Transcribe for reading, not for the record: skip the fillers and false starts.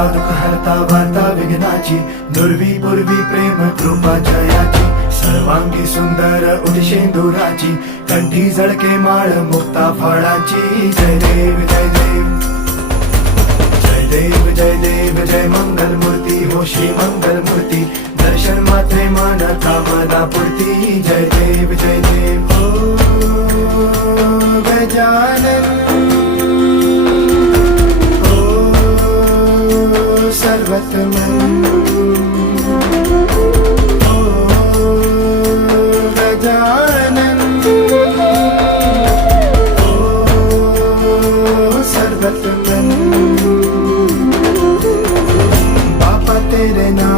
हरता दुःख हरता वार्ता विघ्नाची, दुर्वी पूर्वी प्रेम कृपा जयाची, सर्वांगी सुंदर उदिशेंदुराची, कंठी झळके माळ मुक्ता फळाची. जय देव जय देव जय देव जय देव जय मंगल मूर्ती हो श्री मंगल मूर्ती, दर्शन मात्रे मन कामना पूर्ती. जय देव जय देव हो गजानन हो सर्वतमन हो गजानन हो सर्वतमन. बापा तेरे नाम